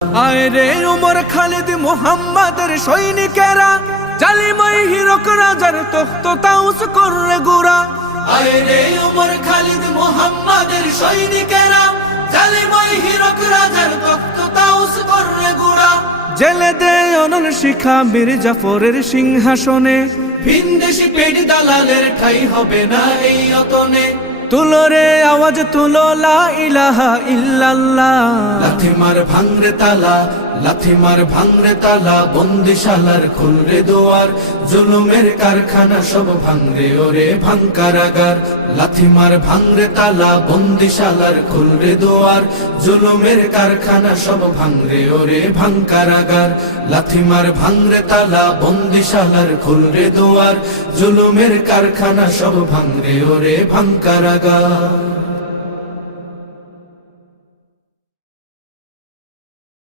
আয় রে উমর খালিদ মুহাম্মাদের সৈনিকেরা, জালিমাই হিরক রাজার তখ্ত তাউস করে গুড়া। আয় রে উমর খালিদ মুহাম্মাদের সৈনিকেরা, জালিমাই হিরক রাজার তখ্ত তাউস করে গুড়া। জেলে দে অনল শিখা বীর জাফরের সিংহাসনে, ভিনদেশি পেট দালালের ঠাই হবে না এই অতনে। তুলো রে আওয়াজ তুলো লা ইলাহা ইল্লাল্লাহ। লাথি মার ভাঙরে তালা, লাথি মার ভাঙরে তালা, বন্দিশালার খুলরে দুয়ার, জুলুমের কারখানা সব ভাঙরে ওরে ভাঙ কারাগার। লাথি মার ভাঙরে তালা, বন্দিশালার খুলরে দুয়ার, জুলুমের কারখানা সব ভাঙরে ওরে ভাঙ কারাগার। লাথি মার ভাঙরে তালা, বন্দিশালার খুলরে দুয়ার, জুলুমের কারখানা সব ভাঙরে ওরে ভাঙ কারাগার।